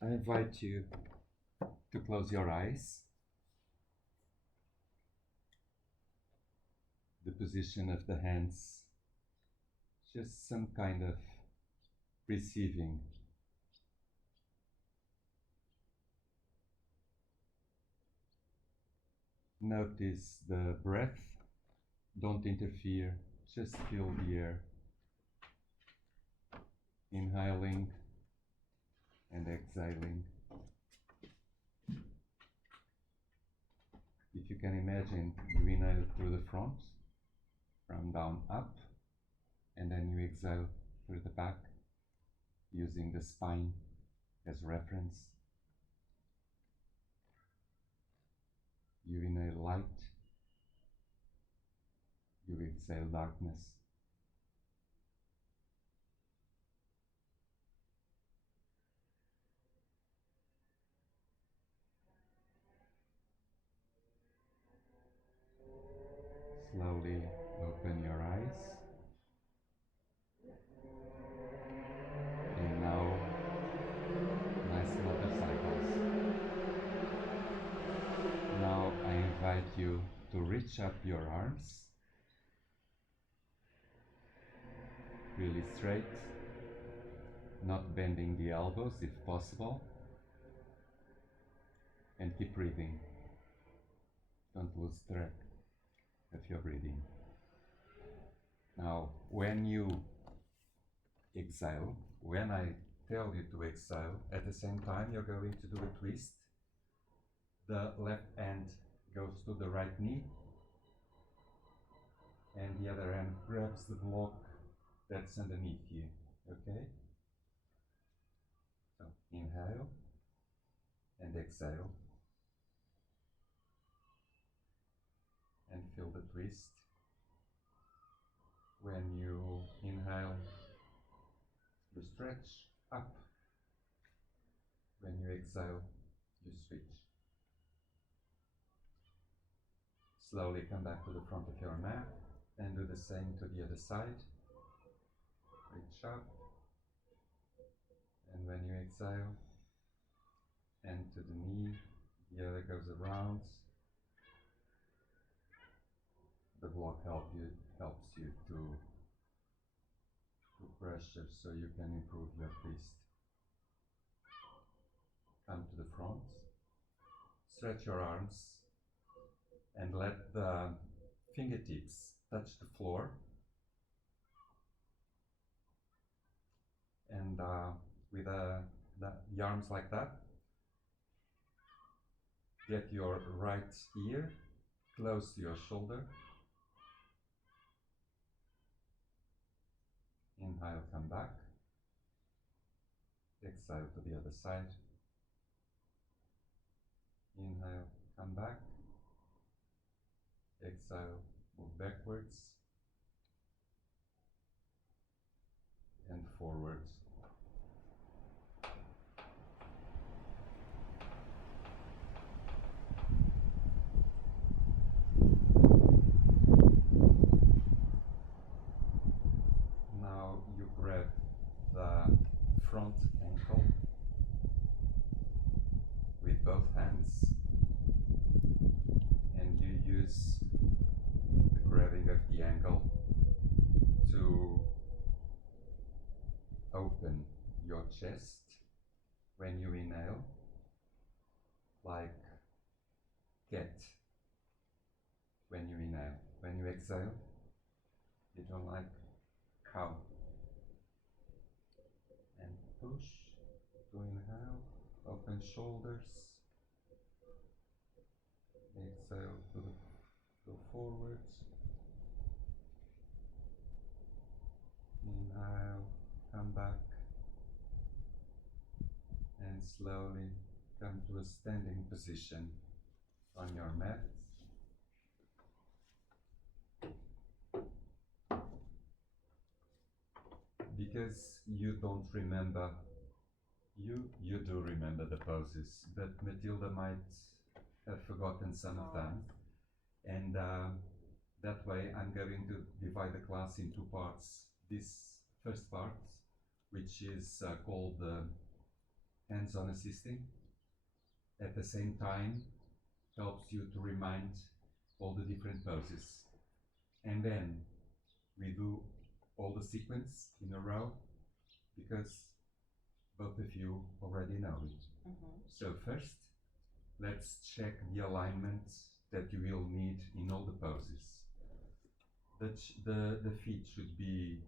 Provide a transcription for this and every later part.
I invite you to close your eyes. The position of the hands, just some kind of receiving. Notice the breath. Don't interfere, just feel the air. Inhaling and exhaling. If you can imagine, you inhale through the front, from down up, and then you exhale through the back, using the spine as reference. You inhale light, you exhale darkness. Slowly open your eyes. And now, nice motorcycles. Now I invite you to reach up your arms, really straight, not bending the elbows if possible, and keep breathing. Don't lose track of your breathing. Now, when you exhale, when I tell you to exhale, at the same time you're going to do a twist. The left hand goes to the right knee, and the other hand grabs the block that's underneath you, okay? So inhale and exhale, and feel the twist. When you inhale, you stretch up. When you exhale, you switch. Slowly come back to the front of your mat and do the same to the other side. Reach up, and when you exhale, and to the knee, the other goes around. The block helps you to pressure so you can improve your twist. Come to the front, stretch your arms, and let the fingertips touch the floor. And with the arms like that, get your right ear close to your shoulder. Inhale, come back. Exhale to the other side. Inhale, come back. Exhale, move backwards and forwards. Now you grab the front ankle with both hands, and you use the grabbing of the ankle to open your chest when you inhale, like cat when you inhale. When you exhale, you don't like cow. And push to inhale, open shoulders. Exhale to go forwards. Inhale, come back, and slowly come to a standing position on your mat. Because you don't remember, you do remember the poses, but Matilda might have forgotten some of them, and that way I'm going to divide the class in two parts. This first part, which is called hands-on assisting. At the same time, helps you to remind all the different poses. And then we do all the sequence in a row because both of you already know it. So first, let's check the alignment that you will need in all the poses. The feet should be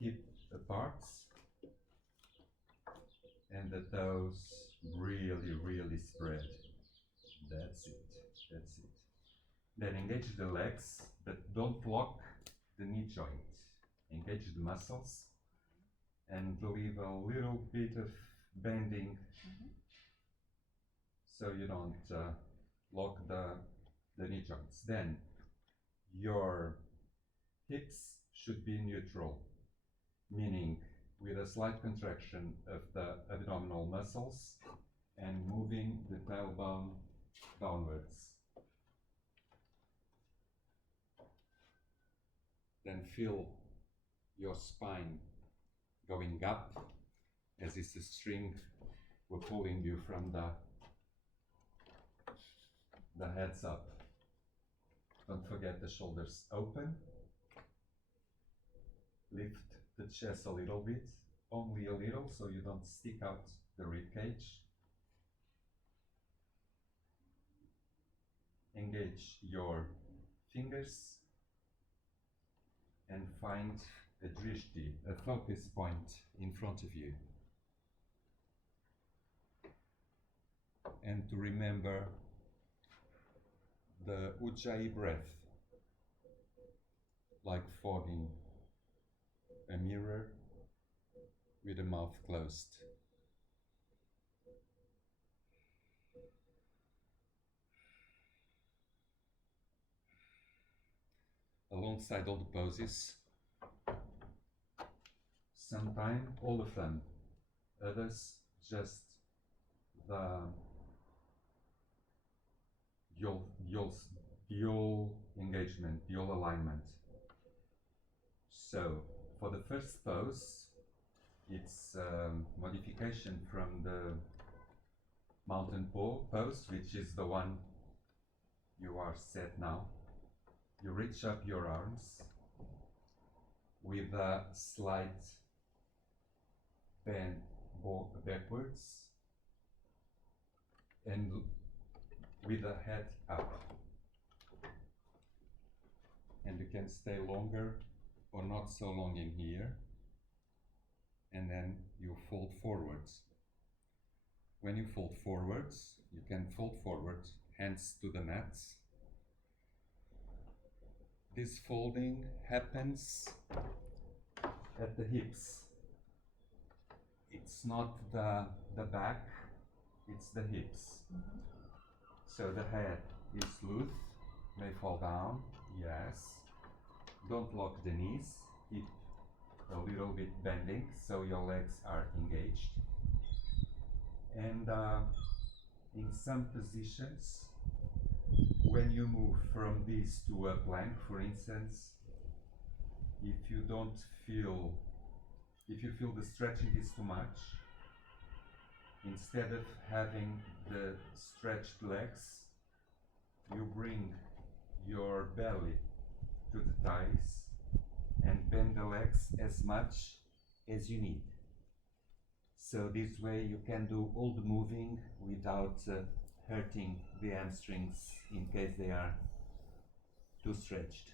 hip apart and the toes really spread. That's it, that's it. Then engage the legs, but don't lock the knee joint. Engage the muscles and leave a little bit of bending so you don't lock the knee joints. Then your hips should be neutral, meaning with a slight contraction of the abdominal muscles and moving the tailbone downwards. Then feel your spine going up as if the string were pulling you from the heads up. Don't forget the shoulders open. Lift the chest a little bit, only a little, so you don't stick out the rib cage. Engage your fingers and find a drishti, a focus point in front of you. And to remember the HJY breath, like fogging a mirror with the mouth closed. Alongside all the poses, sometimes all of them, others just the dual engagement, dual alignment. So for the first pose, it's a modification from the mountain pose, which is the one you are set now. You reach up your arms with a slight bend backwards and with the head up. And you can stay longer or not so long in here. And then you fold forwards. When you fold forwards, you can fold forward, hands to the mats. This folding happens at the hips. It's not the back, it's the hips. So the head is loose, may fall down, yes. Don't lock the knees, keep a little bit bending so your legs are engaged. And in some positions, when you move from this to a plank, for instance, if you feel the stretching is too much, instead of having the stretched legs, you bring your belly to the thighs and bend the legs as much as you need. So this way you can do all the moving without hurting the hamstrings in case they are too stretched.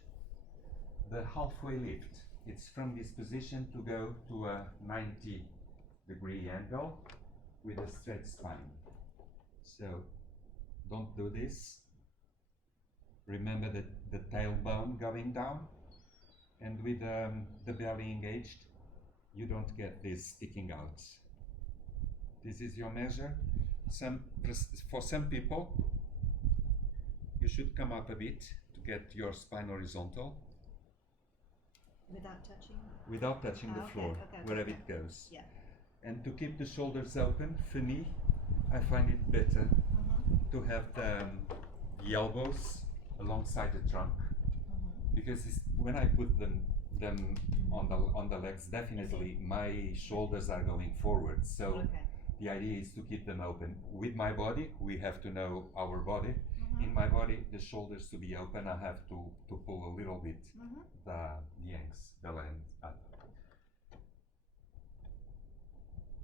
The halfway lift, it's from this position to go to a 90-degree angle with a straight spine. So don't do this. Remember the tailbone going down, and with the belly engaged, you don't get this sticking out. This is your measure. For some people, you should come up a bit to get your spine horizontal. Without touching? Without touching the floor, wherever it goes. Yeah. And to keep the shoulders open, for me, I find it better to have the elbows alongside the trunk, because when I put the them on the legs. Definitely, my shoulders are going forward. So Okay. the idea is to keep them open. With my body, we have to know our body. In my body, the shoulders to be open. I have to pull a little bit the ankles, the length up.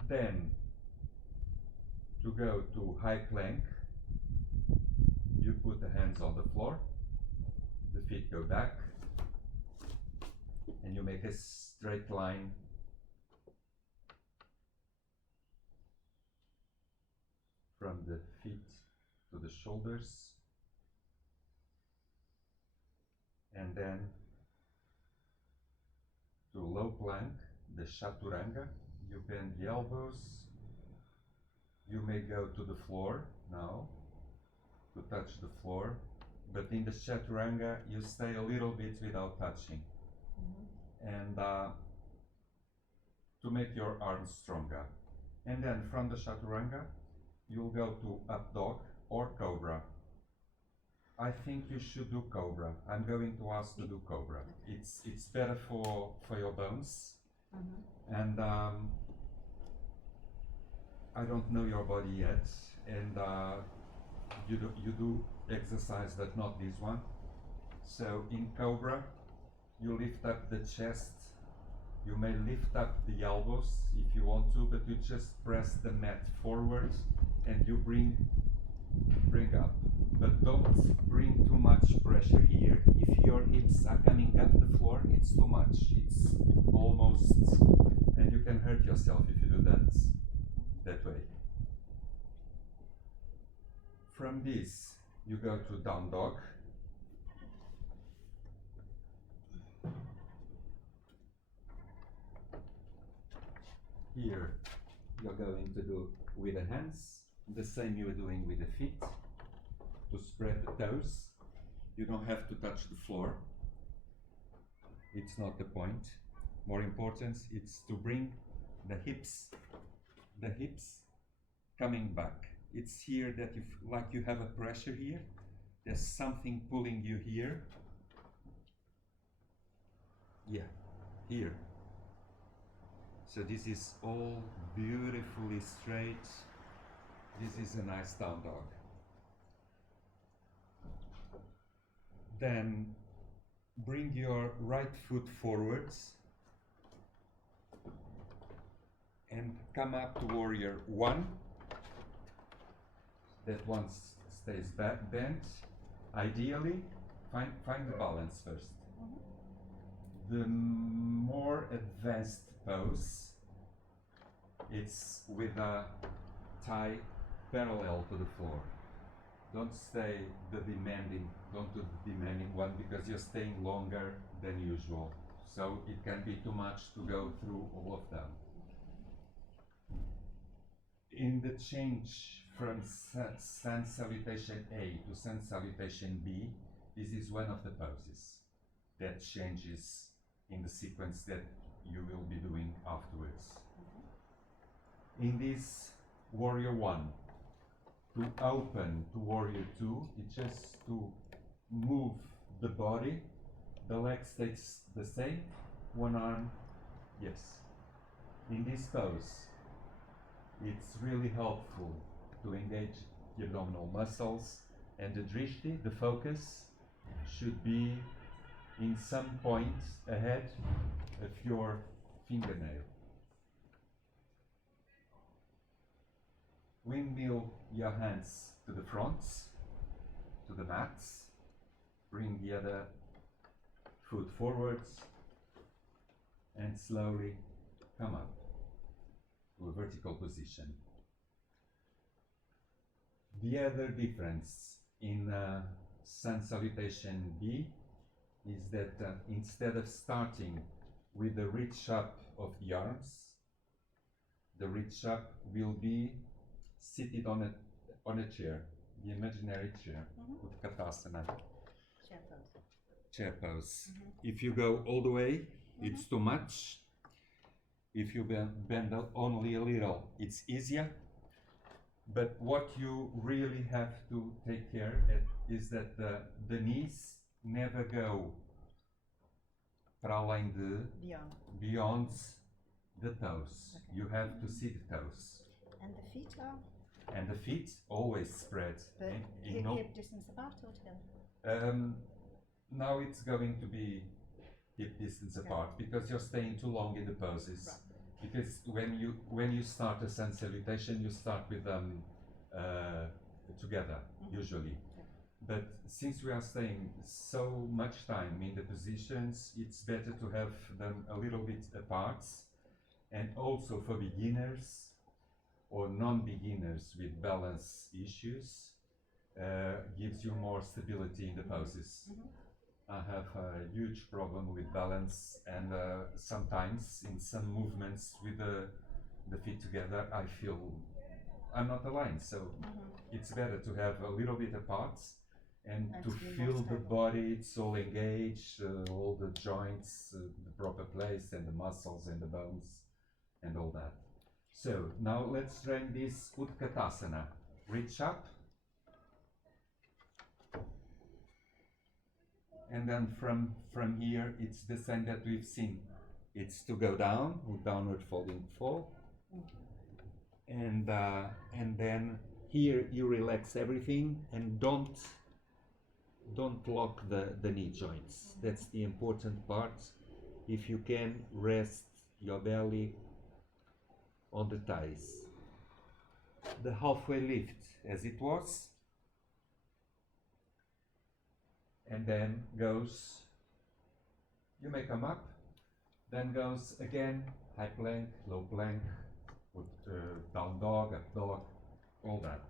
Then to go to high plank, you put the hands on the floor, the feet go back, and you make a straight line from the feet to the shoulders, and then to low plank, the chaturanga. You bend the elbows, you may go to the floor now, to touch the floor, but in the chaturanga you stay a little bit without touching. And to make your arms stronger. And then from the chaturanga, you'll go to up dog or cobra. I think you should do cobra. I'm going to ask to do cobra. It's better for your bones. And I don't know your body yet, and you do exercise, but not this one. So in cobra, you lift up the chest. You may lift up the elbows if you want to, but you just press the mat forward and you bring up. But don't bring too much pressure here. If your hips are coming up the floor, it's too much. It's almost, and you can hurt yourself if you do that way. From this, you go to down dog. Here, you're going to do with the hands, the same you're doing with the feet, to spread the toes. You don't have to touch the floor. It's not the point. More important, it's to bring the hips coming back. It's here that you have a pressure here. There's something pulling you here. Yeah, here. So this is all beautifully straight. This is a nice down dog. Then bring your right foot forwards and come up to warrior one. That one stays back bent. Ideally, find the balance first. The more advanced pose, it's with a thigh parallel to the floor. Don't do the demanding one, because you're staying longer than usual. So it can be too much to go through all of them. In the change from sun salutation A to sun salutation B, this is one of the poses that changes in the sequence that you will be doing afterwards. In this warrior one, to open to warrior two, it's just to move the body, the leg stays the same, one arm, yes. In this pose, it's really helpful to engage the abdominal muscles, and the drishti, the focus, should be in some point ahead of your fingernail. Windmill your hands to the fronts, to the mats. Bring the other foot forwards and slowly come up to a vertical position. The other difference in sun salutation B is that instead of starting with the reach up of the arms, the reach up will be seated on a chair, the imaginary chair, Utkatasana. Chair pose. If you go all the way, it's too much. If you bend only a little, it's easier. But what you really have to take care of is that the knees never go para além de, Beyond. beyond the toes. Okay. You have to see the toes. And the feet are? And the feet always spread. But in no, hip distance apart or together? now it's going to be hip distance Okay. apart because you're staying too long in the poses. Right. Because when you start a sun salutation, you start with them together usually. Okay. But since we are staying so much time in the positions, it's better to have them a little bit apart. And also for beginners or non-beginners with balance issues, gives you more stability in the poses. I have a huge problem with balance, and sometimes in some movements with the feet together, I feel I'm not aligned. So it's better to have a little bit apart and to be more feel the stable. body, it's all engaged, all the joints, the proper place, and the muscles and the bones, and all that. So now let's train this Utkatasana. Reach up. And then from here, it's the same that we've seen. It's to go down, with downward folding fall. And then here you relax everything and don't lock the knee joints. That's the important part. If you can, rest your belly on the thighs. The halfway lift as it was. And then goes, you may come up, then goes again, high plank, low plank, with down dog, up dog, all that.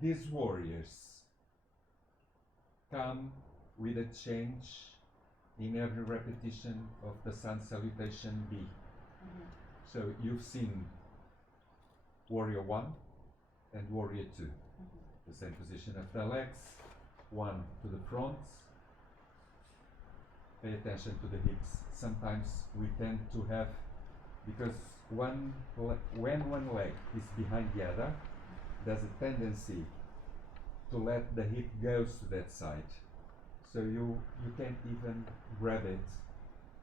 These warriors come with a change in every repetition of the sun salutation B. So you've seen warrior 1 and warrior 2. The same position of the legs, one to the front. Pay attention to the hips. Sometimes we tend to have, because when one leg is behind the other, there's a tendency to let the hip goes to that side. So you can't even grab it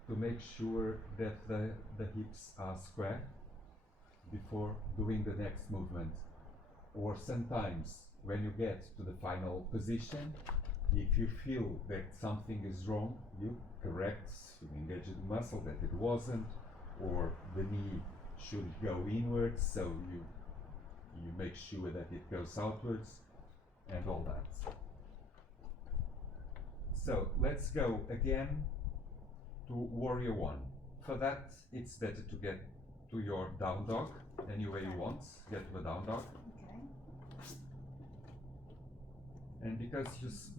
to make sure that the hips are square before doing the next movement. Or sometimes when you get to the final position, if you feel that something is wrong, you correct, you engage the muscle that it wasn't, or the knee should go inwards, so you make sure that it goes outwards, and all that. So let's go again to warrior 1. For that, it's better to get to your down dog, any way you want, get to a down dog. And because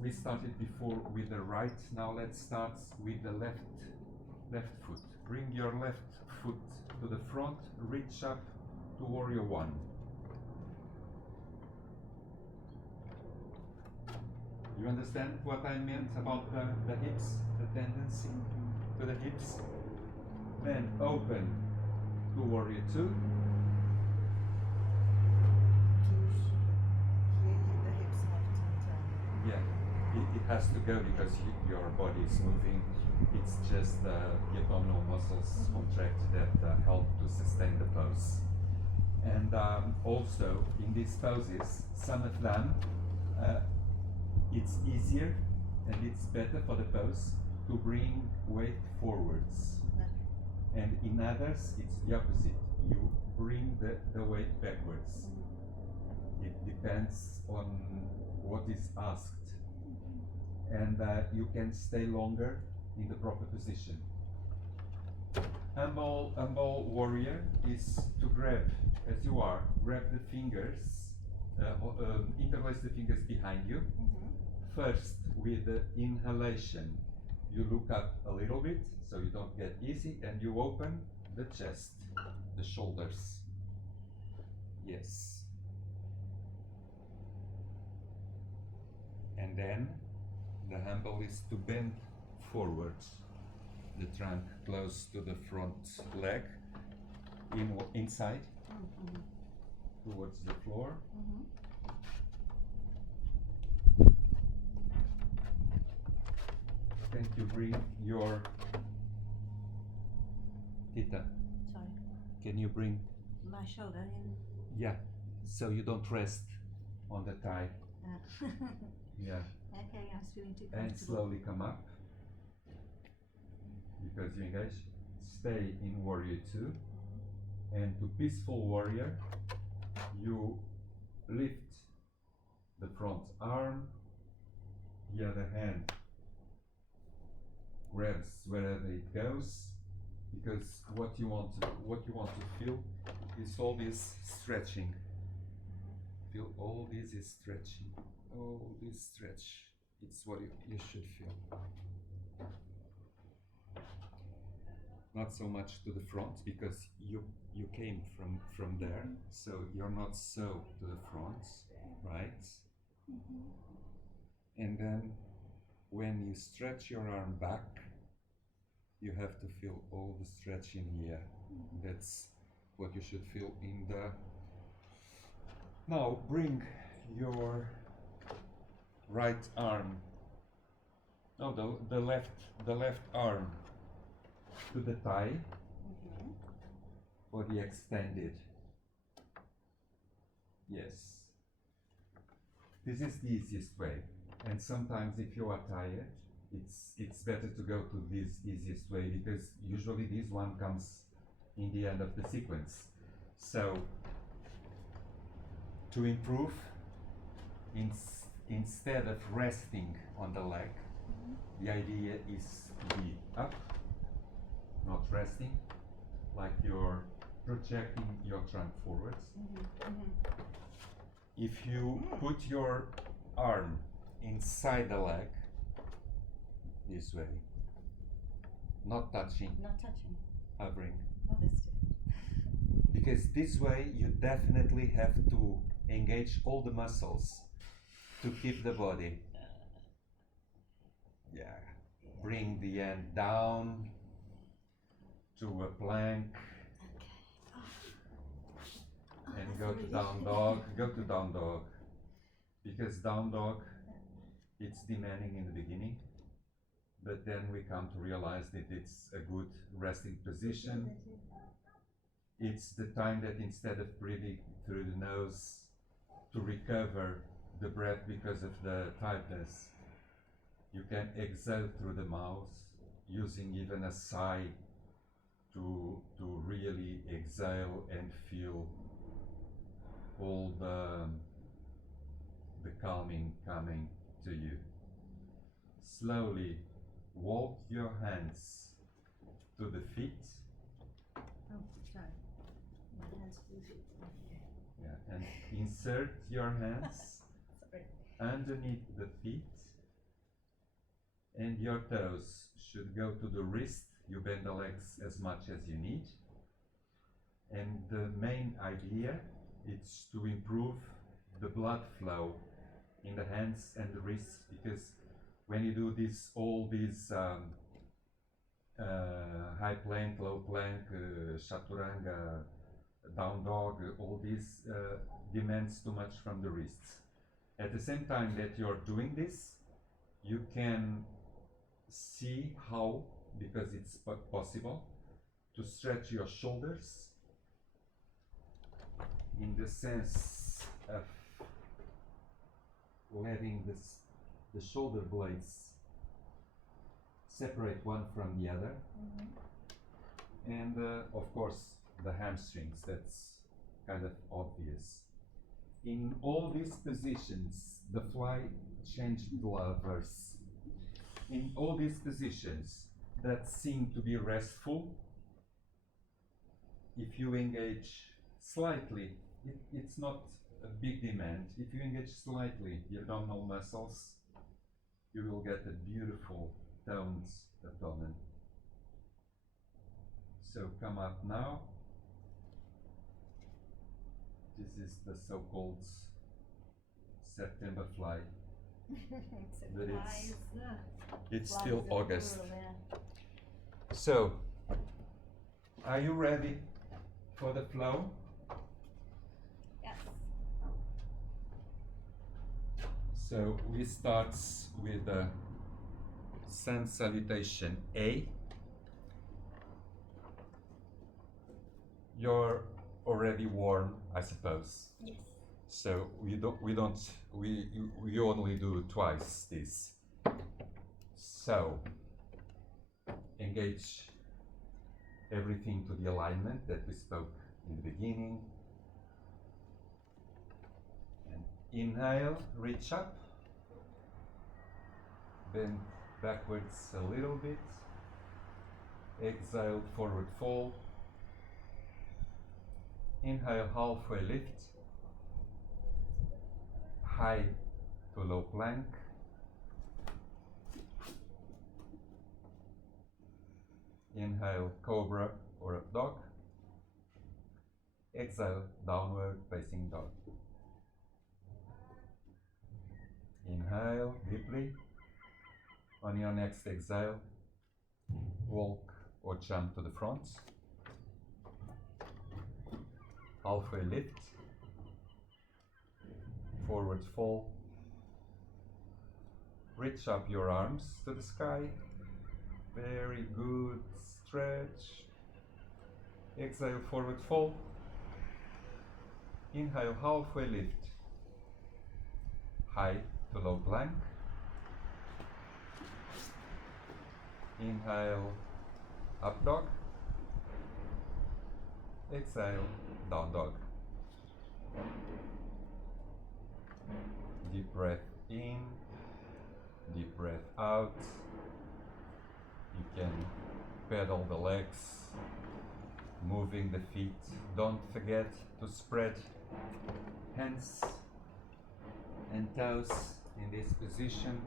we started before with the right, now let's start with the left foot. Bring your left foot to the front, reach up to warrior 1. You understand what I meant about the hips, the tendency to the hips? Then open to warrior 2. Yeah, it has to go because your body is moving. It's just the abdominal muscles contract that help to sustain the pose. And also in these poses, some of them, it's easier and it's better for the pose to bring weight forwards. And in others, it's the opposite. You bring the weight backwards. It depends on what is asked, and you can stay longer in the proper position. Humble warrior is to grab, as you are, grab the fingers, interlace the fingers behind you. First, with the inhalation, you look up a little bit so you don't get dizzy, and you open the chest, the shoulders. Yes. And then the humble is to bend forward, the trunk close to the front leg, inside, towards the floor. Can't you bring your Tita? Sorry. Can you bring My shoulder in. yeah, so you don't rest on the thigh. Yeah. Okay, I'm feeling too And comfortable. slowly come up because you engage. Stay in warrior 2 and to peaceful warrior you lift the front arm, the other hand grabs wherever it goes, because what you want to feel is all this stretching. Feel all this is stretching. All this stretch. It's what you should feel. Not so much to the front because you came from there, so you're not so to the front, right? And then when you stretch your arm back, you have to feel all the stretching here. That's what you should feel in the. Now bring your right arm. No, the left arm to the thigh, body extended. Yes. This is the easiest way. And sometimes if you are tired, it's better to go to this easiest way because usually this one comes in the end of the sequence. So to improve, instead of resting on the leg, the idea is to be up, not resting, like you're projecting your trunk forwards. If you put your arm inside the leg, this way, not touching, hovering. Oh, that's good. Because this way you definitely have to engage all the muscles to keep the body. Yeah. Bring the end down to a plank. And go to down dog. Go to down dog. Because down dog, it's demanding in the beginning. But then we come to realize that it's a good resting position. It's the time that instead of breathing through the nose to recover the breath because of the tightness, you can exhale through the mouth using even a sigh to really exhale and feel all the calming coming to you. Slowly walk your hands to the feet. Oh, sorry. My hands to the feet. Yeah, and insert your hands underneath the feet, and your toes should go to the wrist. You bend the legs as much as you need. And the main idea is to improve the blood flow in the hands and the wrists, because when you do this, all these high plank, low plank, chaturanga, down dog, all this demands too much from the wrists. At the same time that you're doing this, you can see how, because it's possible, to stretch your shoulders in the sense of letting the shoulder blades separate one from the other. And of course the hamstrings, that's kind of obvious. In all these positions, the fly changed lovers. In all these positions that seem to be restful, if you engage slightly, it's not a big demand. If you engage slightly the abdominal muscles, you will get a beautiful toned abdomen. So come up now. This is the so-called September fly. But it's still August. So, are you ready for the flow? Yes. So we start with a sun salutation A. You're already warm, I suppose. Yes. So we only do twice this. So engage everything to the alignment that we spoke in the beginning. And inhale, reach up, bend backwards a little bit. Exhale, forward fold. Inhale, halfway lift. High to low plank. Inhale, cobra or up dog. Exhale, downward facing dog. Inhale deeply. On your next exhale, walk or jump to the front. Halfway lift. Forward fold. Reach up your arms to the sky. Very good. Stretch. Exhale, forward fold. Inhale, halfway lift. High to low plank. Inhale, up dog. Exhale, down dog. Deep breath in, deep breath out. You can pedal the legs, moving the feet. Don't forget to spread hands and toes in this position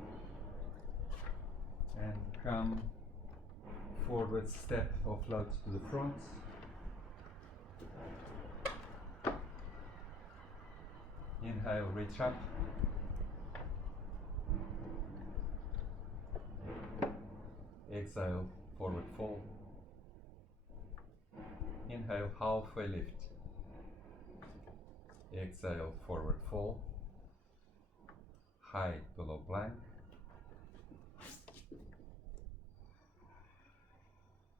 and come forward step or float to the front. Inhale, reach up. Exhale, forward fold. Inhale, halfway lift. Exhale, forward fold. High to low plank.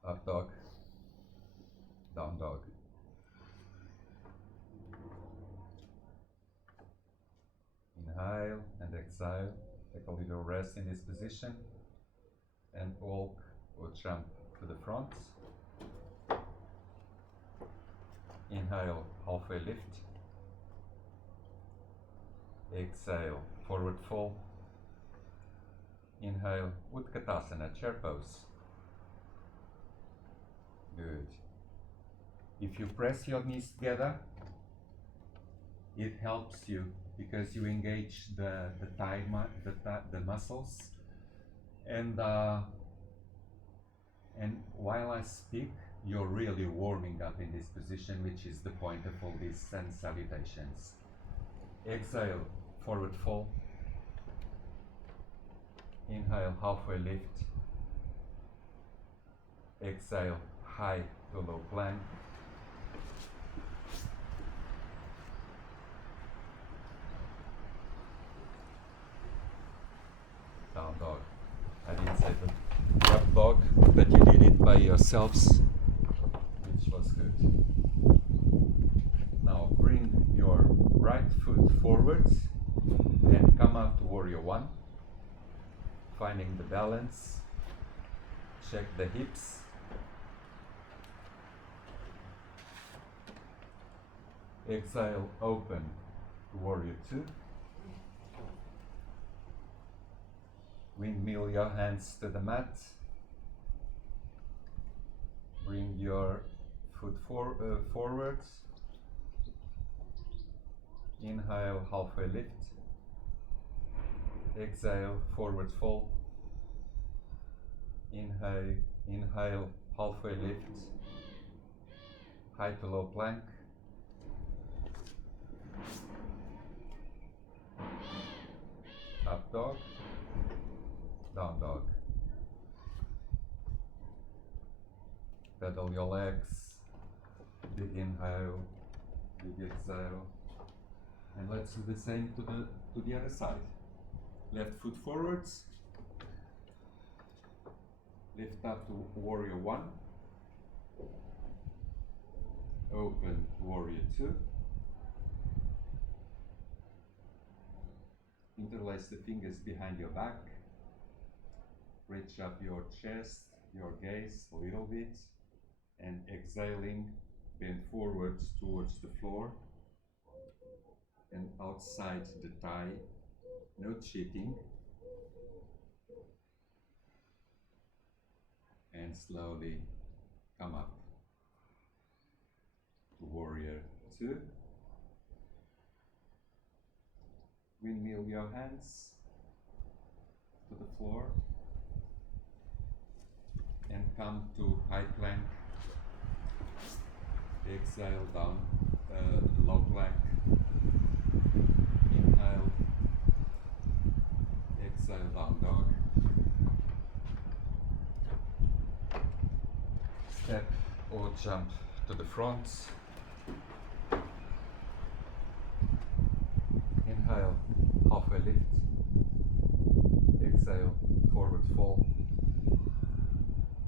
Up dog. Down dog. Inhale and exhale. Take a little rest in this position and walk or jump to the front. Inhale, halfway lift. Exhale, forward fold. Inhale, Utkatasana, chair pose. Good. If you press your knees together, it helps you because you engage the muscles. And while I speak, you're really warming up in this position, which is the point of all these sun salutations. Exhale, forward fold. Inhale, halfway lift. Exhale, high to low plank. Down dog. I didn't say the up dog, but you did it by yourselves, which was good. Now bring your right foot forwards and come up to warrior one. Finding the balance. Check the hips. Exhale, open to warrior two. Windmill your hands to the mat. Bring your foot forwards. Inhale, halfway lift. Exhale, forward fold. Inhale, halfway lift. High to low plank. Up dog. Down dog. Pedal your legs. Big inhale, big exhale. And let's do the same to the other side. Left foot forwards. Lift up to warrior 1. Open to warrior 2. Interlace the fingers behind your back. Reach up your chest, your gaze a little bit. And exhaling, bend forwards towards the floor. And outside the thigh, no cheating. And slowly come up to warrior 2. Windmill your hands to the floor and come to high plank. Exhale down, low plank. Inhale, exhale down dog. Step or jump to the front. Inhale, halfway lift. Exhale, forward fold.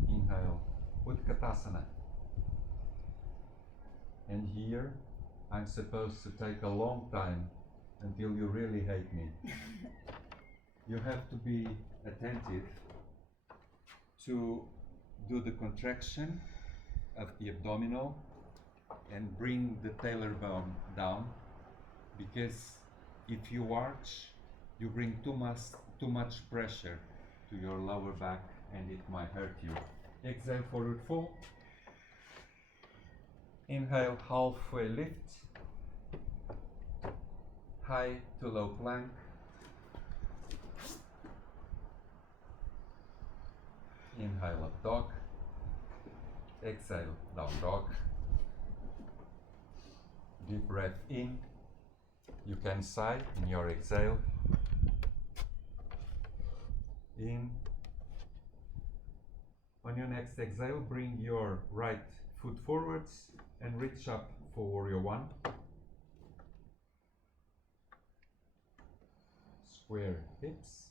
Inhale, Utkatasana. And here, I'm supposed to take a long time until you really hate me. You have to be attentive to do the contraction of the abdominal and bring the tailbone down, because if you arch, you bring too much pressure to your lower back and it might hurt you. Exhale, forward fold. Inhale, halfway lift. High to low plank. Inhale, up dog. Exhale, down dog. Deep breath in. You can sigh in your exhale. In. On your next exhale, bring your right foot forwards and reach up for warrior 1. Square hips.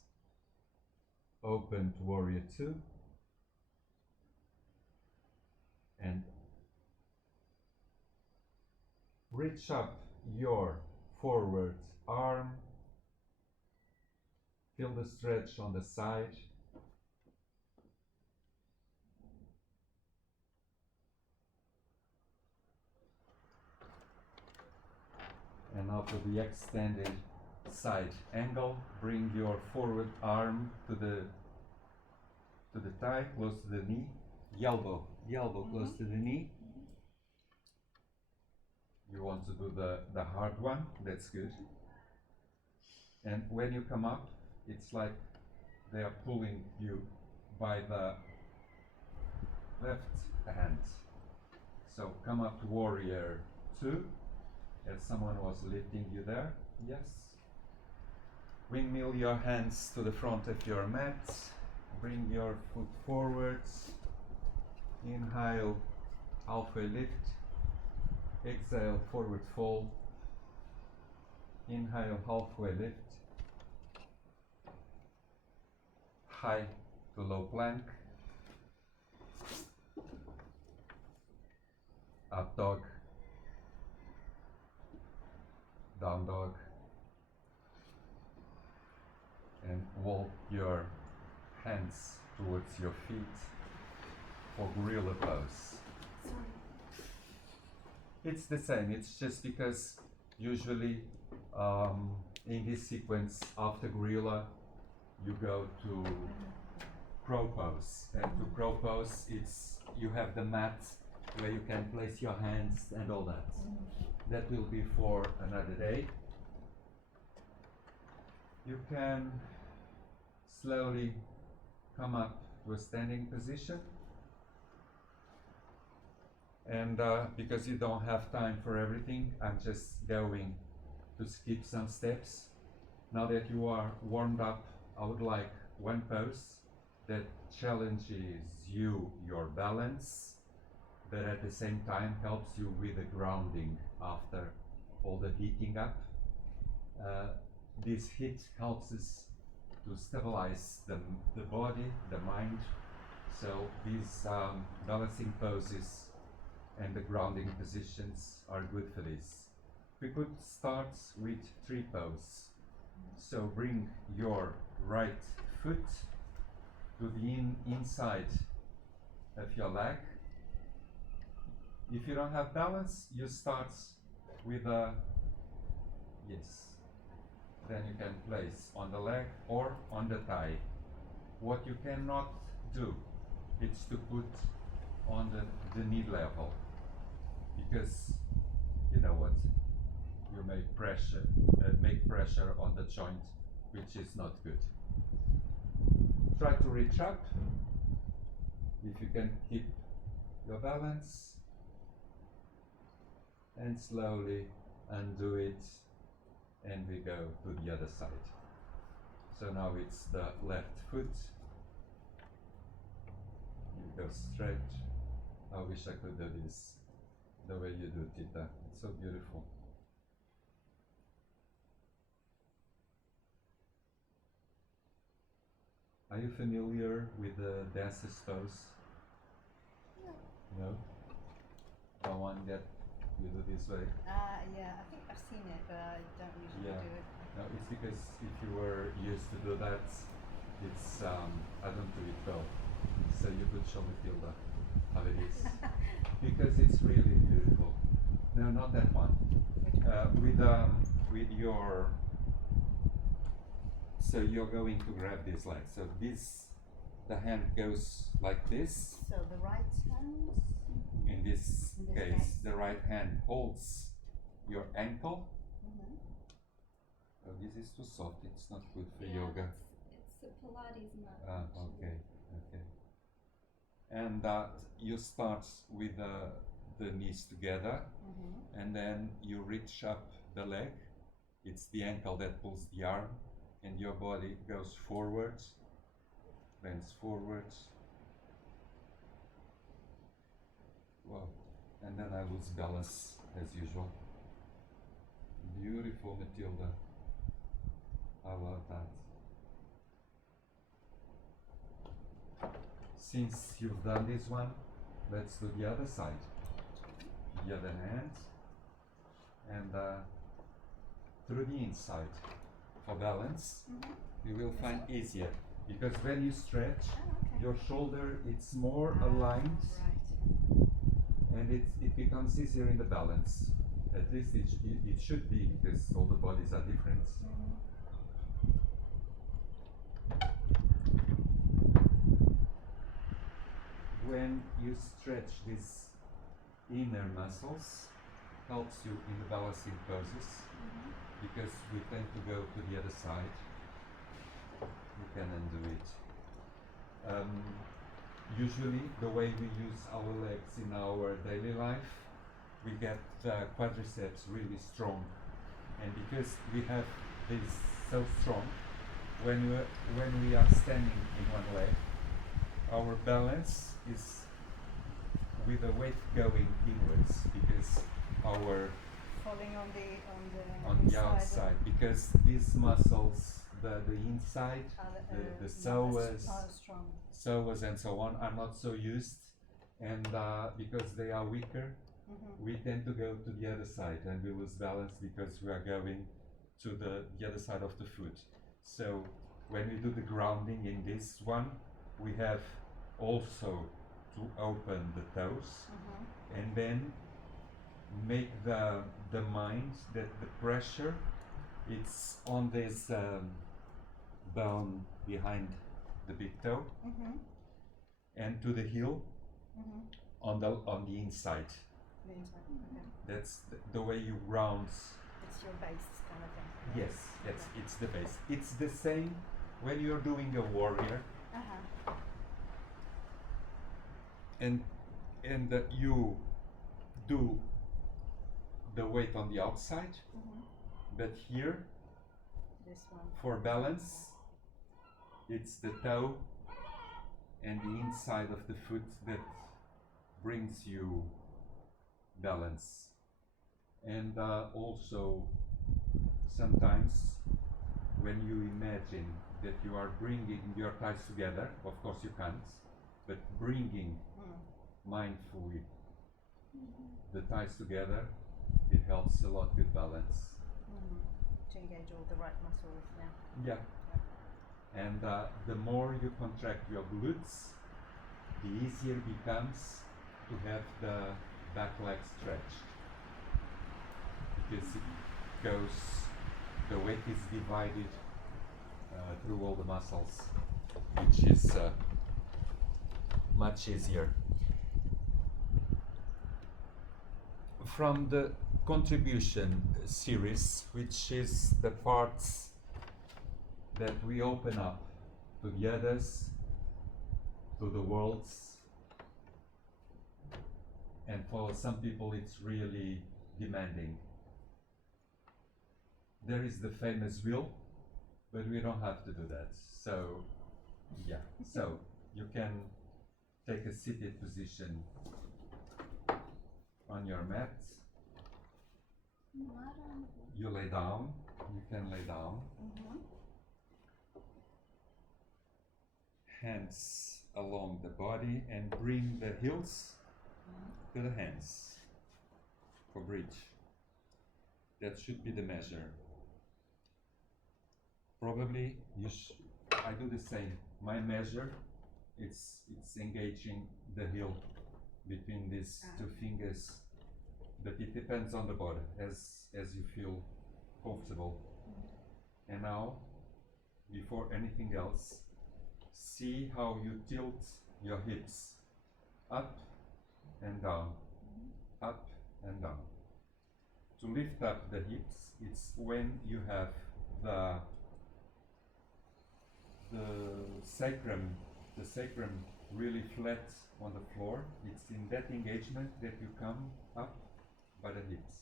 Open to warrior 2. And reach up your forward arm. Feel the stretch on the side. And after the extended side angle, bring your forward arm to the thigh, close to the knee. Elbow close to the knee. You want to do the hard one, that's good. And when you come up, it's like they are pulling you by the left hand. So come up to warrior 2, as someone was lifting you there, yes. Windmill your hands to the front of your mat, bring your foot forwards. Inhale, halfway lift. Exhale, forward fold. Inhale, halfway lift. High to low plank. Up dog. Down dog. And walk your hands towards your feet for gorilla pose. Sorry. It's the same, it's just because usually in this sequence after gorilla you go to crow pose, and to crow pose you have the mat where you can place your hands and all that. That will be for another day. You can slowly come up to a standing position. And because you don't have time for everything, I'm just going to skip some steps. Now that you are warmed up, I would like one pose that challenges your balance, but at the same time helps you with the grounding after all the heating up. This heat helps us to stabilize the body, the mind, So these balancing poses and the grounding positions are good for this. We could start with tree pose. So bring your right foot to the inside of your leg. If you don't have balance, you start with a yes. Then you can place on the leg or on the thigh. What you cannot do is to put on the knee level, because you know what, you make pressure on the joint, which is not good. Try to reach up. If you can keep your balance, and slowly undo it, and we go to the other side. So now it's the left foot. You go straight. I wish I could do this the way you do, Tita. It's so beautiful. Are you familiar with the dancer's pose? No? The one that you do this way? Yeah, I think I've seen it, but I don't usually Yeah. do it. No, it's because if you were used to do that, it's I don't do it well. So you could show Matilda how it is. Because it's really beautiful. No, not that one. With your, so you're going to grab this leg. So this, the hand goes like this. So the right hand. In this In this case, case. the right hand holds your ankle. Mm-hmm. Oh, this is too soft. It's not good for Yeah, yoga. It's a Pilates mat. Okay, okay. And you start with the knees together, Mm-hmm. and then you reach up the leg. It's the ankle that pulls the arm, and your body goes forwards, bends forwards. Wow. And then I lose balance as usual. Beautiful, Matilda. I love that. Since you've done this one, let's do the other side. The other hand, and through the inside. For balance, you will find easier, because when you stretch, Okay. your shoulder, it's more aligned, Right. and it becomes easier in the balance. At least it should be, because all the bodies are different. When you stretch these inner muscles, helps you in the balancing poses, because we tend to go to the other side. We can undo it. Usually, the way we use our legs in our daily life, we get quadriceps really strong, and because we have this so strong, when we are standing in one leg, our balance is with the weight going inwards, because our Falling on the on the outside, because these muscles, the inside, the psoas, strong. psoas and so on, are not so used, and because they are weaker, we tend to go to the other side, and we lose balance because we are going to the other side of the foot. So when we do the grounding in this one, we have also to open the toes, and then make the mind that the pressure, it's on this bone behind the big toe, and to the heel, on the inside. The inside. Okay. That's the way you ground. It's your base kind of thing. Yes, it's the base. It's the same when you're doing a warrior, and you do the weight on the outside, but here, This one. for balance, it's the toe and the inside of the foot that brings you balance. And also, sometimes when you imagine that you are bringing your thighs together, of course you can't, but bringing mindfully the thighs together, it helps a lot with balance. To engage all the right muscles now. Yeah. And the more you contract your glutes, the easier it becomes to have the back leg stretched. Because it goes, the weight is divided through all the muscles, which is much easier. From the contribution series, which is the parts that we open up to the others, to the worlds, and for some people it's really demanding. There is the famous wheel, but we don't have to do that. So, yeah, so you can take a seated position on your mat. You lay down, you can lay down. Hands along the body and bring the heels to the hands for bridge. That should be the measure. Probably I do the same. My measure, it's engaging the heel between these two fingers, but it depends on the body as you feel comfortable. And now, before anything else, see how you tilt your hips up and down, up and down. To lift up the hips, it's when you have the sacrum really flat on the floor. It's in that engagement that you come up by the hips.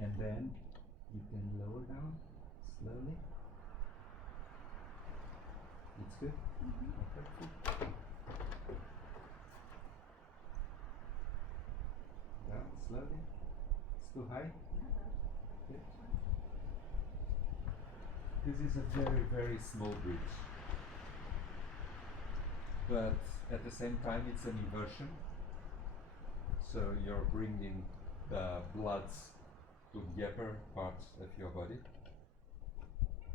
And then you can lower down slowly. It's good? Okay. Down slowly. It's too high? Okay. This is a very, very small bridge. But at the same time, it's an inversion. So you're bringing the blood to the upper part of your body.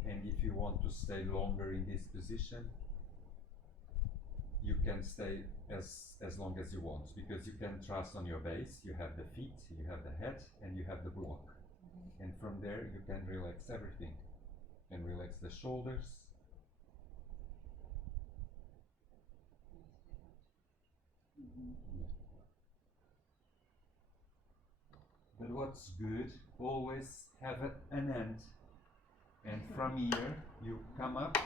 And if you want to stay longer in this position, you can stay as long as you want, because you can trust on your base. You have the feet, you have the head, and you have the block. And from there you can relax everything. You can relax the shoulders. Yeah. But what's good, always have an end. And from here, you come up,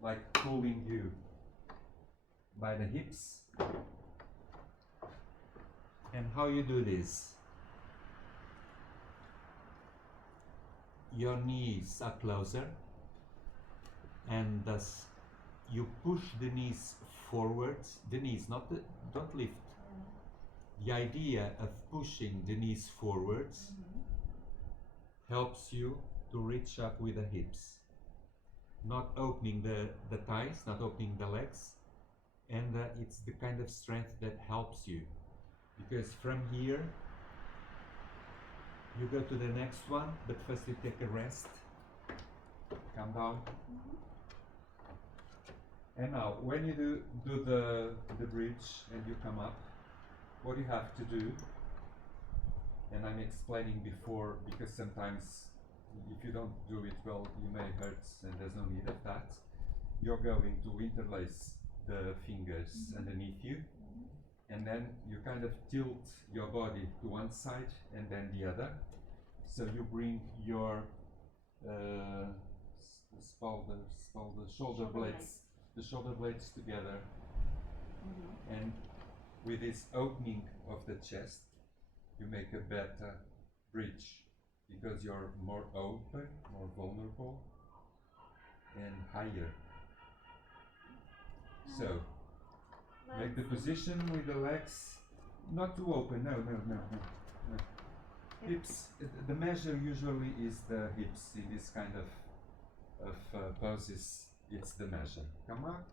like pulling you by the hips. And how you do this? Your knees are closer, and thus you push the knees forwards. The knees, don't lift. The idea of pushing the knees forwards helps you to reach up with the hips, not opening the thighs, not opening the legs, and it's the kind of strength that helps you, because from here you go to the next one, but first you take a rest, come down, and now when you do the bridge and you come up, what you have to do, and I'm explaining before because sometimes if you don't do it well, you may hurt, and there's no need of that. You're going to interlace the fingers underneath you, and then you kind of tilt your body to one side and then the other. So you bring your shoulder blades together, and with this opening of the chest, you make a better bridge, because you're more open, more vulnerable, and higher. So, make the position with the legs not too open. No. Hips. The measure usually is the hips in this kind of poses. it's the measure. Come up,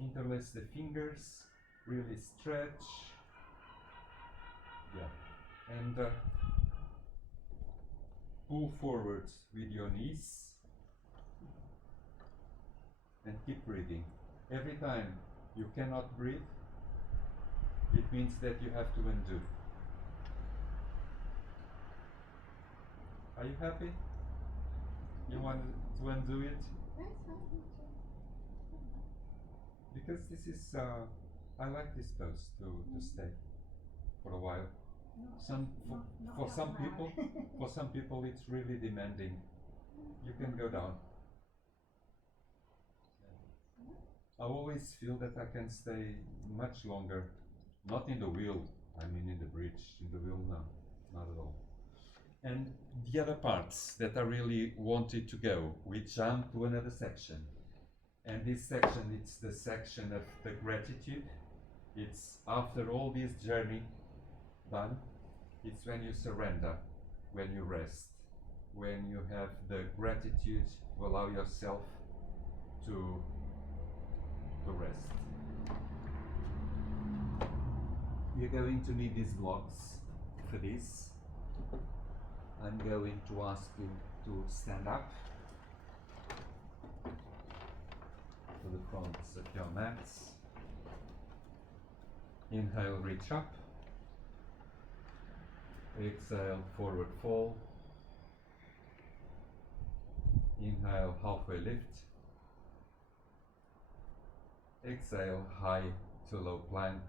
interlace the fingers, really stretch. Yeah. And pull forward with your knees and keep breathing. Every time you cannot breathe, it means that you have to undo. Are you happy? You want to undo it? Because this is, I like this pose to stay for a while. For some people it's really demanding. You can go down. I always feel that I can stay much longer, not in the wheel, I mean in the bridge. In the wheel, no, not at all. And the other parts that I really wanted to go, we jump to another section. And this section, it's the section of the gratitude. It's after all this journey done, it's when you surrender, when you rest, when you have the gratitude to allow yourself to rest. You're going to need these blocks for this. I'm going to ask you to stand up to the fronts of your mats. Inhale, reach up. Exhale, forward fold. Inhale, halfway lift. Exhale, high to low plank.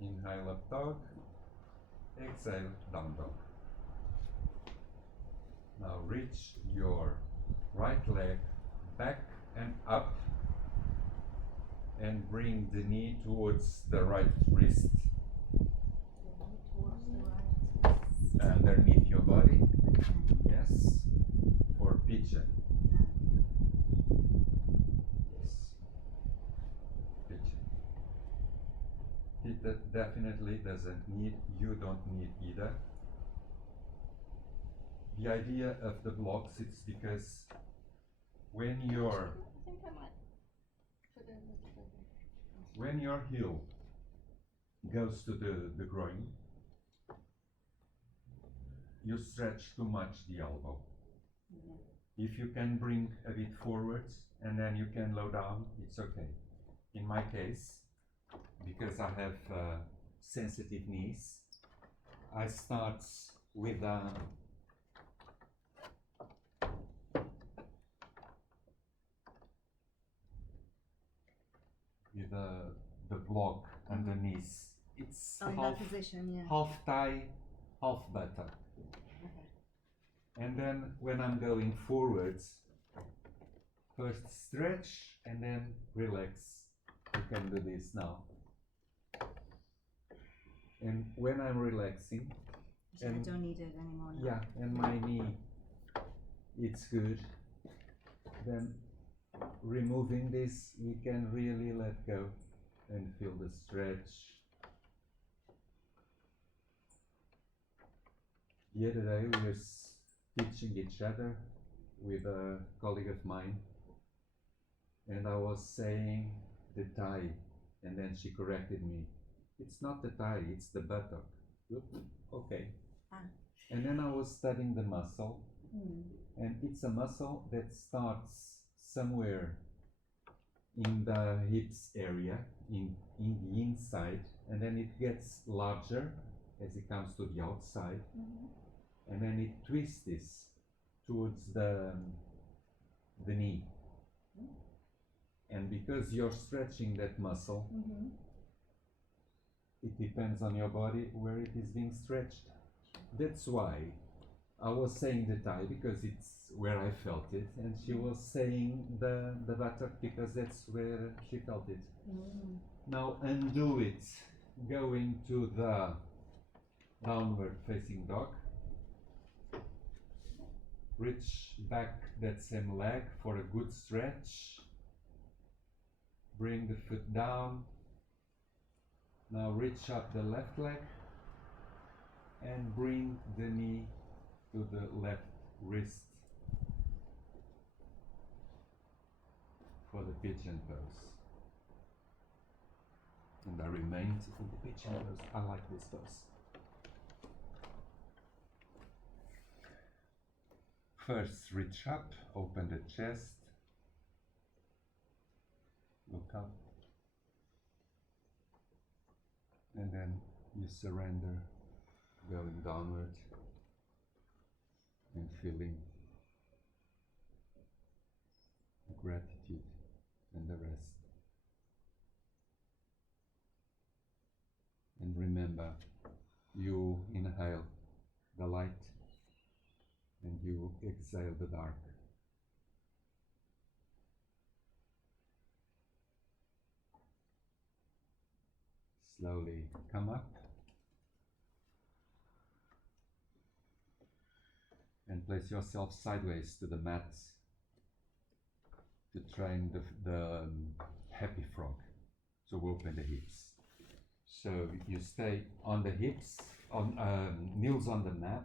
Inhale, up dog. Exhale, down dog. Now reach your right leg back and up and bring the knee towards the right wrist, underneath your body. Yes, for pigeon. Yes, pigeon. It definitely doesn't need, you don't need either. The idea of the blocks, it's because when your heel goes to the groin, you stretch too much the elbow. If you can bring a bit forwards and then you can low down, it's okay. In my case, because I have sensitive knees, I start with the block underneath. It's in that position, yeah. half thigh, half buttock. Okay. And then when I'm going forwards, first stretch and then relax. You can do this now. And when I'm relaxing, So I don't need it anymore. yeah, and my knee, it's good. Then removing this, we can really let go and feel the stretch. The other day we were teaching each other with a colleague of mine, and I was saying the thigh, and then she corrected me. It's not the thigh, it's the buttock. Okay. And then I was studying the muscle, and it's a muscle that starts somewhere in the hips area, in the inside, and then it gets larger as it comes to the outside, and then it twists towards the knee. And because you're stretching that muscle, it depends on your body where it is being stretched. That's why I was saying the thigh because it's where I felt it, and she was saying the buttock because that's where she felt it. Now undo it, go into the downward facing dog. Reach back that same leg for a good stretch. Bring the foot down. Now reach up the left leg and bring the knee to the left wrist for the pigeon pose. And I remained in the pigeon pose. I like this pose. First, reach up, open the chest, look up, and then you surrender, going downward and feeling the gratitude and the rest. And remember, you inhale the light and you exhale the dark. Slowly come up and place yourself sideways to the mat to train the happy frog. So open the hips. So you stay on the hips, on knees on the mat,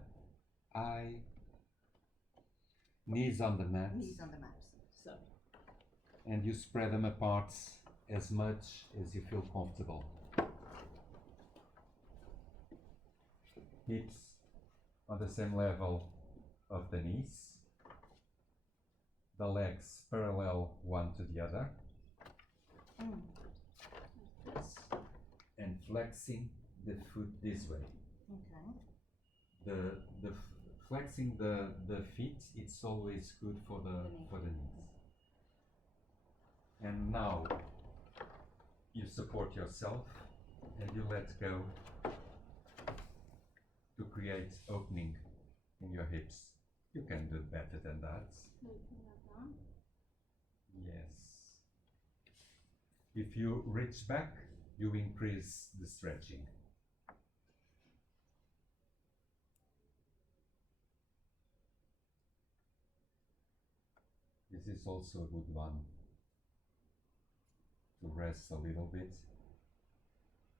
knees on the mat. Knees on the mat. So. And you spread them apart as much as you feel comfortable. Hips on the same level of the knees. The legs parallel one to the other. Yes. And flexing the foot this way. Okay. The flexing the feet, it's always good for the knees. And now you support yourself and you let go to create opening in your hips. You can do better than that. Yes. If you reach back, you increase the stretching. This is also a good one to rest a little bit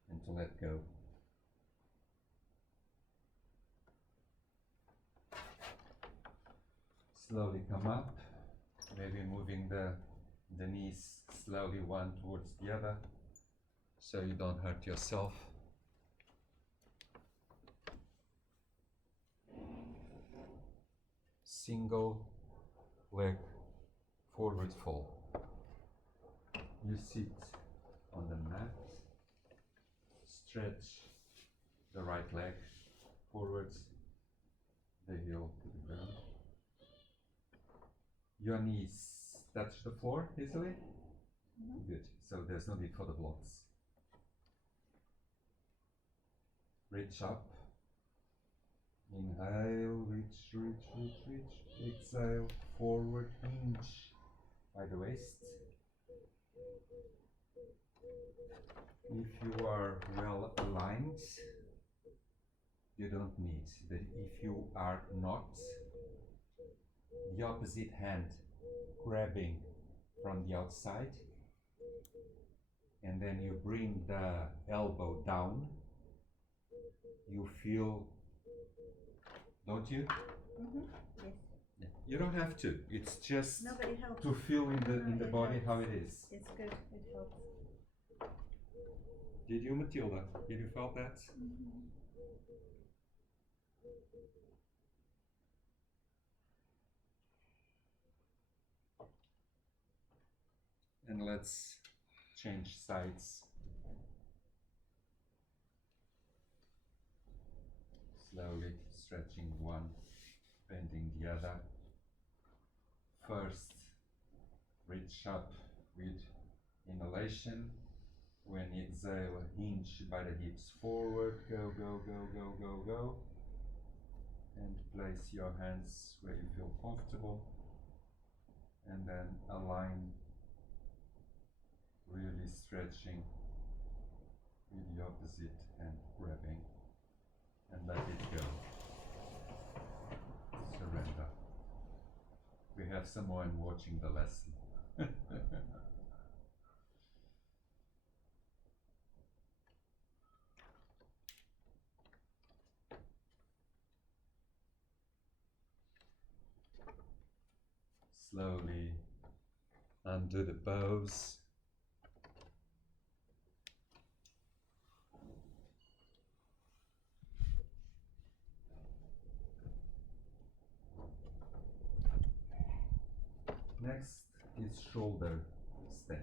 and to let go. Slowly come up, maybe moving the knees slowly one towards the other so you don't hurt yourself. Single leg forward fold. You sit on the mat, stretch the right leg forwards, the heel to the ground. Your knees touch the floor easily? Good, so there's no need for the blocks. Reach up. Inhale, reach, reach, reach, reach. Exhale, forward, hinge by the waist. If you are well aligned, you don't need. But if you are not, the opposite hand grabbing from the outside, and then you bring the elbow down, you feel, don't you? Yes. Yeah. You don't have to. It's just No, but it helps. to feel in the It body helps. how it is. It's good. It helps. Did you, Matilda? Did you feel that? And let's change sides. Slowly stretching one, bending the other. First, reach up with inhalation. When you exhale, hinge by the hips forward. Go, go, go, go, go, go. And place your hands where you feel comfortable. And then align, really stretching with the opposite and grabbing. And let it go. Surrender. We have someone watching the lesson. slowly undo the pose. Next is shoulder stand.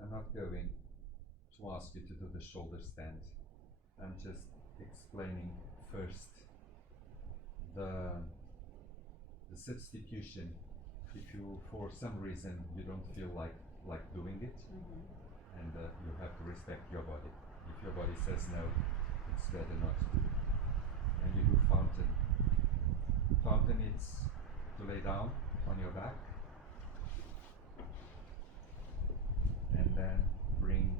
I'm not going to ask you to do the shoulder stand. I'm just explaining first the substitution. If you, for some reason, you don't feel like doing it, and you have to respect your body. If your body says no, it's better not to do. And you do fountain. Fountain is to lay down on your back and then bring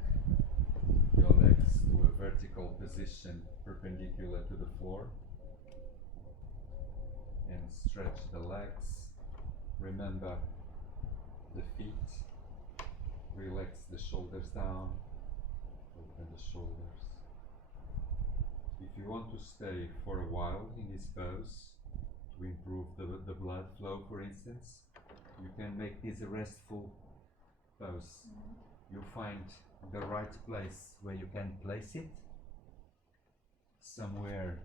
your legs to a vertical position perpendicular to the floor and stretch the legs. Remember the feet, relax the shoulders down, open the shoulders. If you want to stay for a while in this pose to improve the blood flow, for instance, you can make this a restful pose. You find the right place where you can place it, somewhere.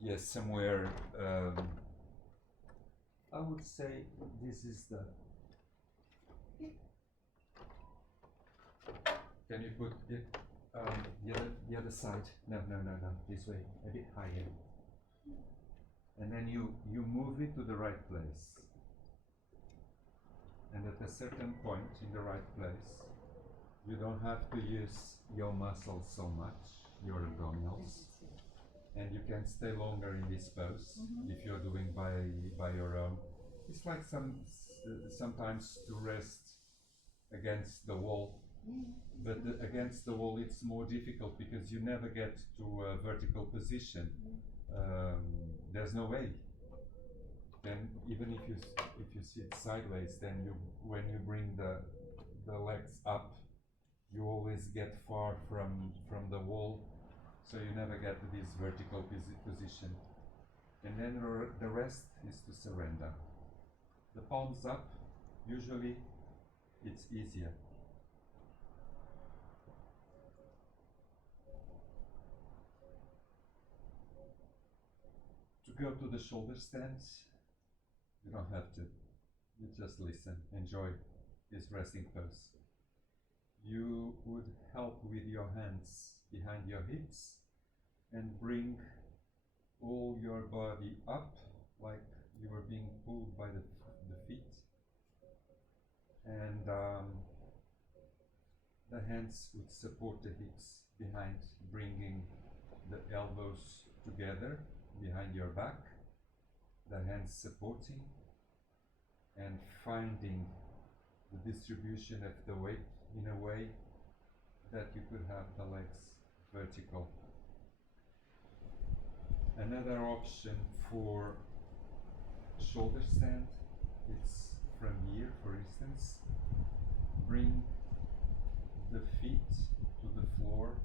Yes, somewhere. I would say this is the. Can you put it the other side? No. This way, a bit higher. And then you move it to the right place. And at a certain point in the right place, you don't have to use your muscles so much, your abdominals, and you can stay longer in this pose if you're doing by your own. It's like sometimes to rest against the wall, but against the wall it's more difficult because you never get to a vertical position. There's no way. Then even if you sit sideways, then when you bring the legs up, you always get far from the wall, so you never get to this vertical position. And then the rest is to surrender. The palms up, usually it's easier. To go to the shoulder stance, you don't have to. You just listen, enjoy this resting pose. You would help with your hands behind your hips and bring all your body up like you were being pulled by the feet. And the hands would support the hips behind, bringing the elbows together behind your back, the hands supporting and finding the distribution of the weight in a way that you could have the legs vertical. Another option for shoulder stand is from here, for instance. Bring the feet to the floor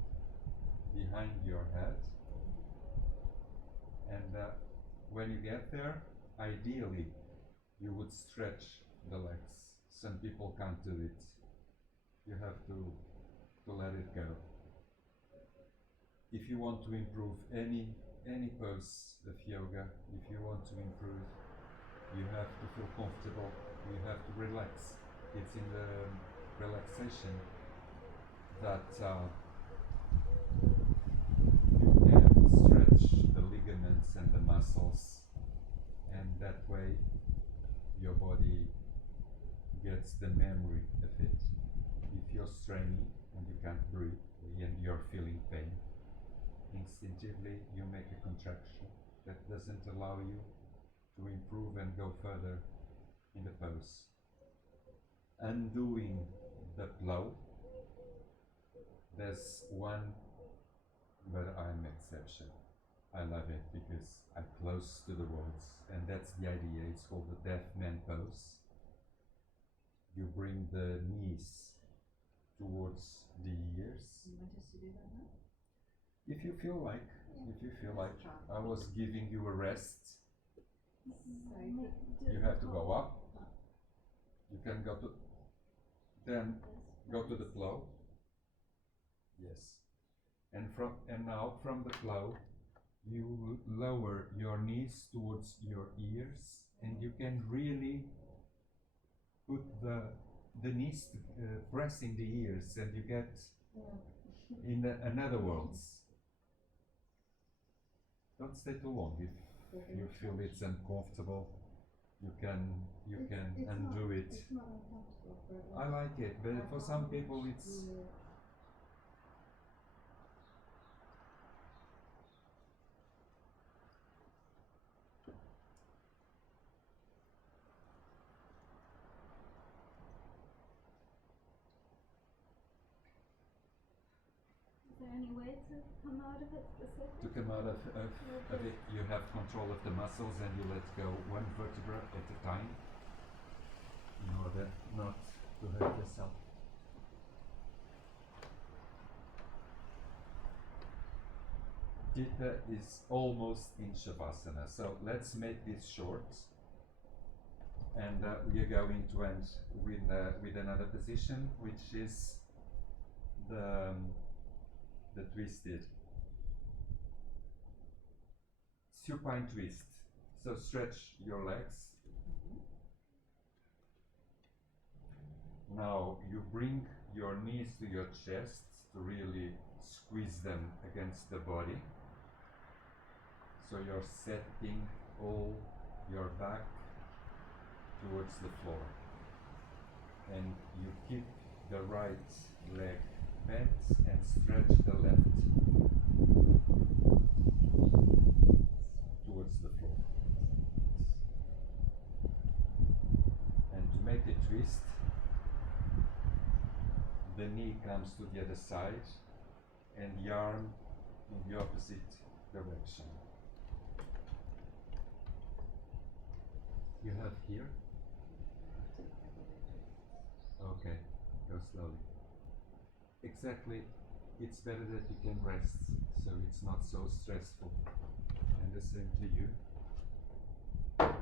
behind your head, and when you get there, ideally you would stretch the legs. Some people can't do it. You have to let it go. If you want to improve any pose of yoga, if you want to improve, you have to feel comfortable, you have to relax. It's in the relaxation that you can stretch the ligaments and the muscles, and that way your body gets the memory of it. If you're straining and you can't breathe and you're feeling pain, instinctively you make a contraction that doesn't allow you to improve and go further in the pose. Undoing the flow, there's one, but I'm exception. I love it because I'm close to the words, and that's the idea. It's called the deaf man pose. You bring the knees towards the ears. You want us to do that now? If you feel like, if you feel like, Try. I was giving you a rest. Sorry, You have to go up. You can go to, then go to the flow. Yes. And now from the flow, you lower your knees towards your ears, and you can really put the knees pressing the ears, and you get in another worlds. Don't stay too long. If you feel it's uncomfortable, you can undo it. It's not uncomfortable for I like it, but for some people it's Is there any way to come out of it to specifically? come out of it. You have control of the muscles, and you let go one vertebra at a time in order not to hurt yourself. Chitta is almost in Shavasana, so let's make this short. And we are going to end with another position, which is the twisted supine twist. So stretch your legs. Now you bring your knees to your chest to really squeeze them against the body. So you're setting all your back towards the floor. And you keep the right leg bent and stretch the left towards the floor. And to make a twist, the knee comes to the other side and the arm in the opposite direction. You have here? Okay, go slowly. Exactly, it's better that you can rest, so it's not so stressful. And the same to you.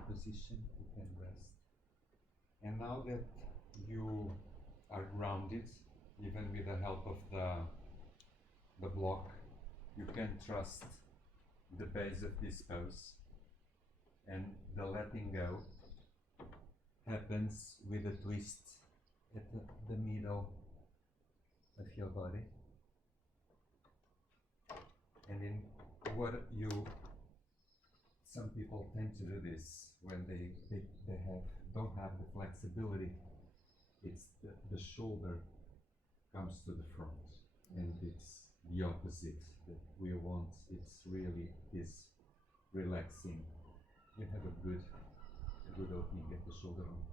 Position, you can rest. And now that you are grounded, even with the help of the block, you can trust the base of this pose, and the letting go happens with a twist at the middle of your body. And in what some people tend to do this when they don't have the flexibility. It's the shoulder comes to the front, and it's the opposite that we want. It's really this relaxing. You have a good opening at the shoulder line.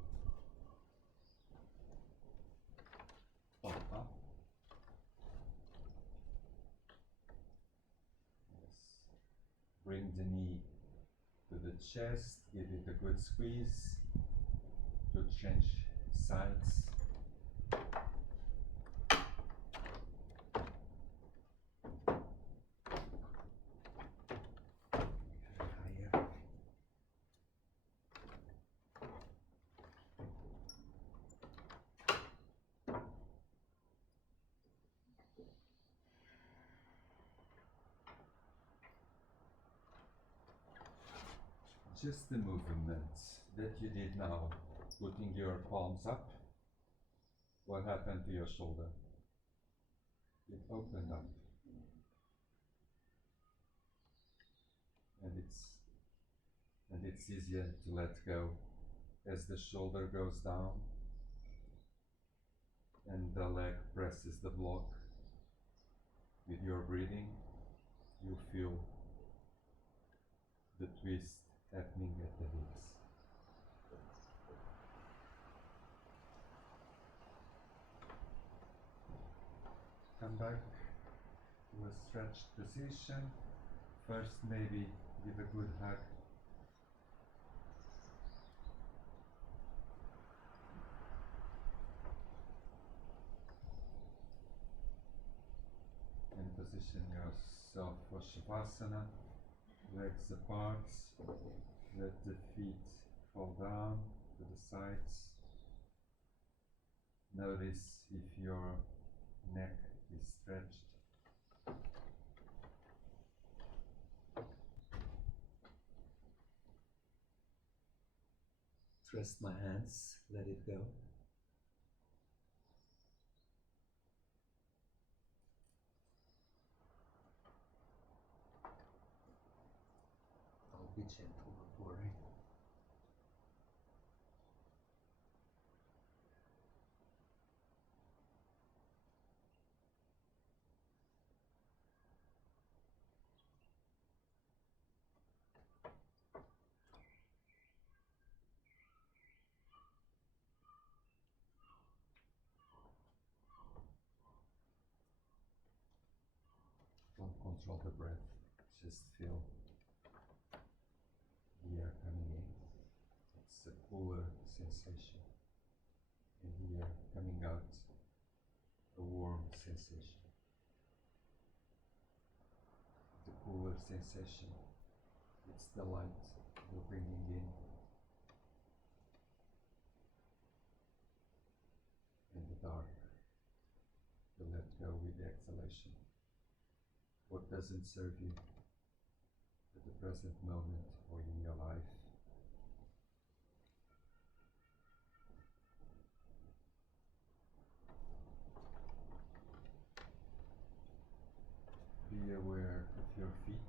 Pop up. Yes. Bring the knee to the chest, give it a good squeeze to change sides. Higher. Just the movement that you did now, putting your palms up. What happened to your shoulder? It opened up. And it's easier to let go as the shoulder goes down and the leg presses the block. With your breathing, you feel the twist happening at the hips. Come back to a stretched position. First, maybe give a good hug. And position yourself for Shavasana, legs apart, let the feet fall down to the sides. Notice if your neck is stretched. Trust my hands, let it go. I'll be gentle, don't worry. Don't control the breath, just feel the air coming in. It's a cooler sensation, and the air coming out, a warm sensation. The cooler sensation, it's the light you're bringing in, and the dark you let go with the exhalation. What doesn't serve you at the present moment or in your life, be aware of your feet,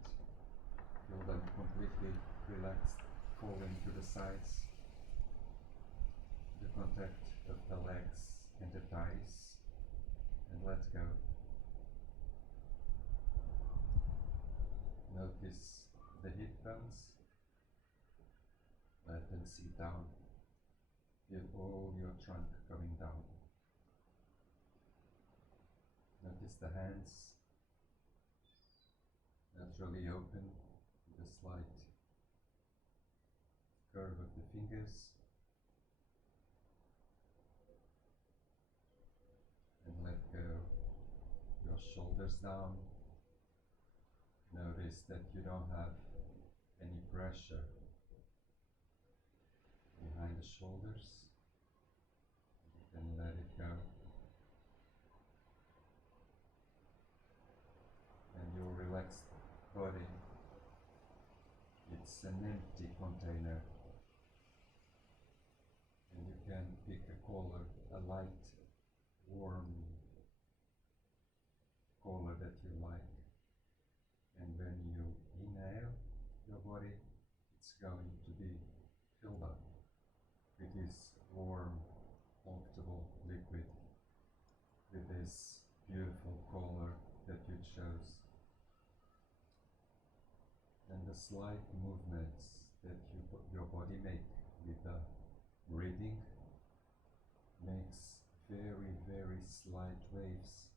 feel them completely relaxed, falling to the sides, the contact of the legs and the thighs, and let go. Notice the hip bones, let them sit down, feel all your trunk coming down. Notice the hands, naturally open with a slight curve of the fingers, and let go your shoulders down. Notice that you don't have any pressure behind the shoulders. You can let it go. And your relaxed body, it's an empty container. And you can pick a color, a light, warm color that you like. And when you inhale your body, it's going to be filled up with this warm, comfortable liquid, with this beautiful color that you chose. And the slight movements that your body make with the breathing makes very, very slight waves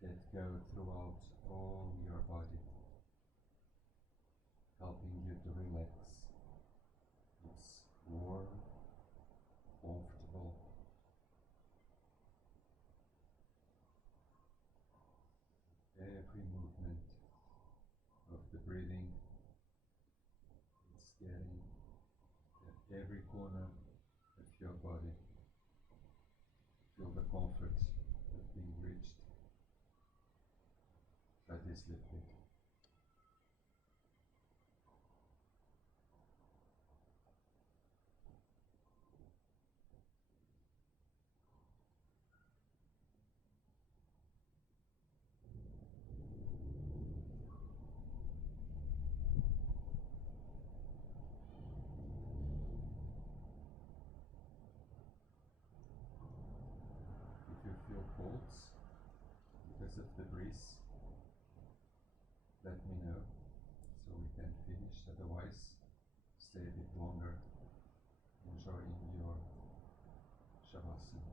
that go throughout all your body, helping you to relax. It's warm, comfortable, every movement of the breathing, it's getting at every corner of your body. Feel the comfort of being reached by this liquid. If you feel colds because of the breeze, let me know so we can finish. Otherwise, stay a bit longer enjoying your Shavasana.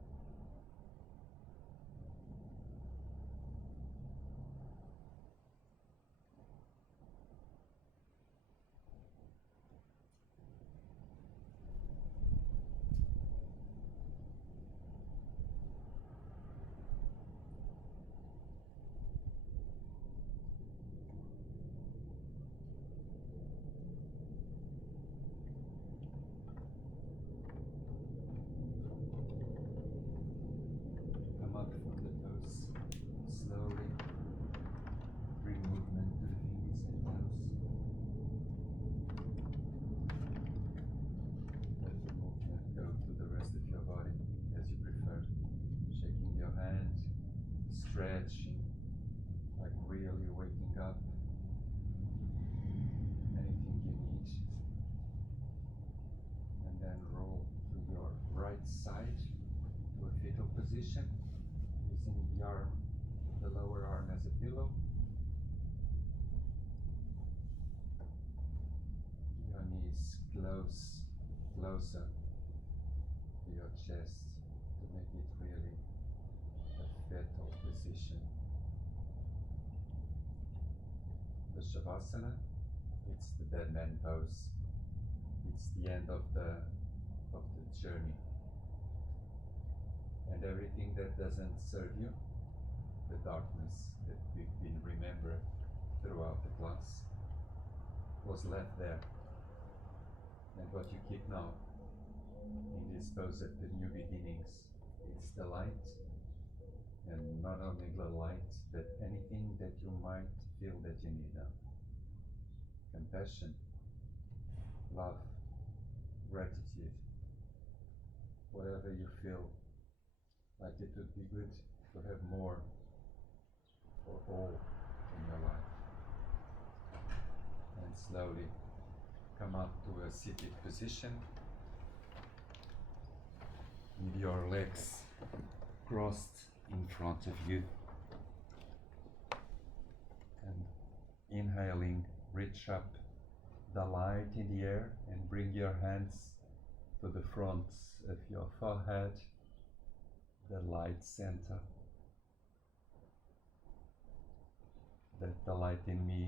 nose closer to your chest to make it really a fetal position. The Shavasana, it's the dead man pose. It's the end of the journey. And everything that doesn't serve you, the darkness that we've been remembered throughout the class, was left there. And what you keep now in this pose at the new beginnings, it's the light, and not only the light, but anything that you might feel that you need now. Compassion, love, gratitude, whatever you feel like it would be good to have more or all in your life. And slowly come up to a seated position with your legs crossed in front of you. And inhaling, reach up the light in the air and bring your hands to the front of your forehead, the light center. Let the light in me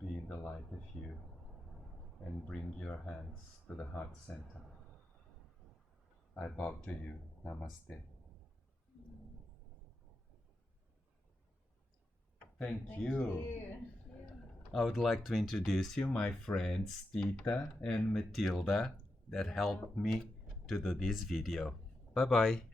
be in the light of you, and bring your hands to the heart center. I bow to you. Namaste. Thank you. I would like to introduce you my friends Tita and Matilda that helped me to do this video. Bye bye.